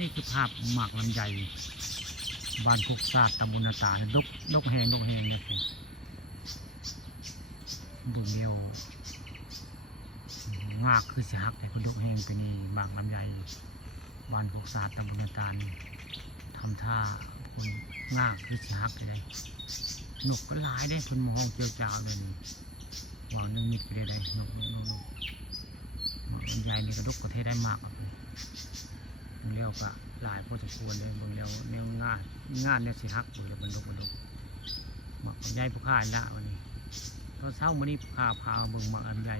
นี่คือภาพหมากลำไยบ้านคุกซาดตำบลนาตาลนกแหงเนี่ยคือบุญเดียวงากคือสิฮักแต่คนนกแหงไปนี่หมากลำไยบ้านคุกซาดตำบลนาตาลทำท่าคนงากคือสิฮักเลยนกก็หลายได้คนมองเจียวจ้าเลยว่านึงมิดไปเลยนกหมากลำไยนี่กระดกกระเทได้มากเรียวกะหลายพอสมควรเลยบางเรียวแนวงานเนี่ยสิฮักอยู่เลยบรรลุหมักลำไยผู้ข่าละวันนี้ตอนเช้าวันนี้ผู้ข่าพาเบิ่งหมักลำไย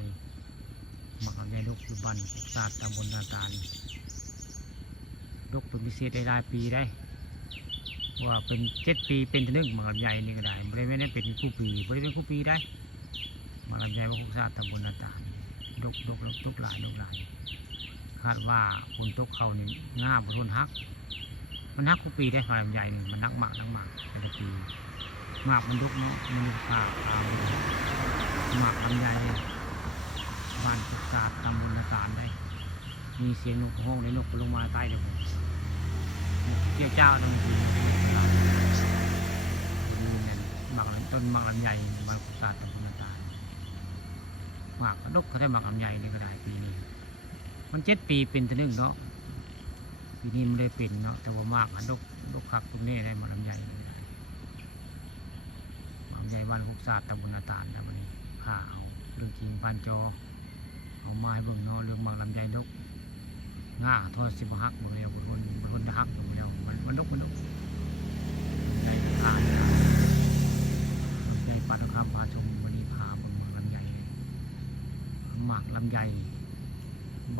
ลูกอยู่บ้านศาสตร์ตำบลนาตาลลูกเป็นพิเศษได้หลายปีได้ว่าเป็น7 ปีเป็น1หมักลำไยนี่ก็ได้ไม่ได้เป็นคู่ปีไม่ได้เป็นคู่ปีได้หมักลำไยผู้ศาสตร์ตำบลนาตาลลูกหลานคาดว่าคนตกเขานี่ง่าบทนฮักมันฮักทุกปีได้หอยใหญ่หนึ่งมันนักหมากเป็นปีหมากมันลุกเนาะมันลุกปากหมากลำไยบ้านศาสตร์ตำบลนาตาลได้มีเสียงนกห้องในนกลงมาใต้เลยเกี่ยวเจ้าตรงนี้หมากต้นหมากลำไยบ้านศาสตร์ตำบลนาตาลหมากนกเขาได้หมากลำไยนี่ก็ได้ปีนี้มัน7 ปีเป็นตัว1เนาะปีนี้มันได้เป็นเนาะแต่ว่ามากดกคักตรงนี้ได้มาลำไยบ้านคุกซาดตำบลนาตาลนะวันนี้ข้าเอาเรื่องจริงพันจอเอาไม้เบิ่งเนาะเรื่องหมากลำไยดกง่าทอดสิบหักหมดแล้วบนหักหมดแล้วมันดกใจข้าใจปาดข้ามพาชมวันนี้พาเบิ่งหมากลำไย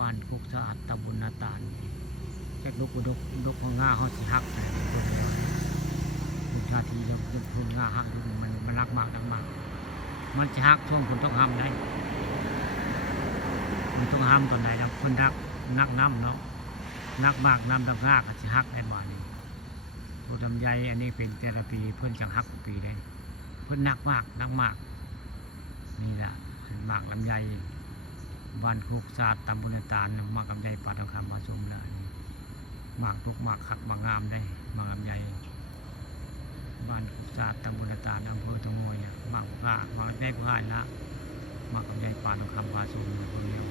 บ้านคุกสะอาดตำบลนาตาลแจ็คดกของง่าเขาสิฮักแต่คนเดียวทุกชาติแล้วคนง่าฮักดูมันรักมากมันจะฮักช่วงคนต้องห้ามได้มันต้องห้ามตอนไหนแล้วคนรักนักน้ำเนาะนักมากน้ำดำง่าก็จะฮักได้บ่านี้ตัวลำไยอันนี้เป็นแต่ละปีเพื่อนจังฮักปีได้เพื่อนนักมากนี่แหละหมากลำไยบ้านคุกซาดตำบลนาตาลหมากลำไยปาดคำมาชมเลยหมากทุกหมากขักหมากงามได้หมากลำไยบ้านคุกซาดตำบลนาตาลอำเภอตะมวยหมากผ้าหมากได้ผ้าละหมากลำไยปาดคำมาชมคนเดียว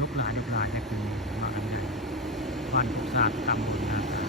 ลูกหลานได้คือหมากลำไยบ้านคุกซาดตำบลนาตาล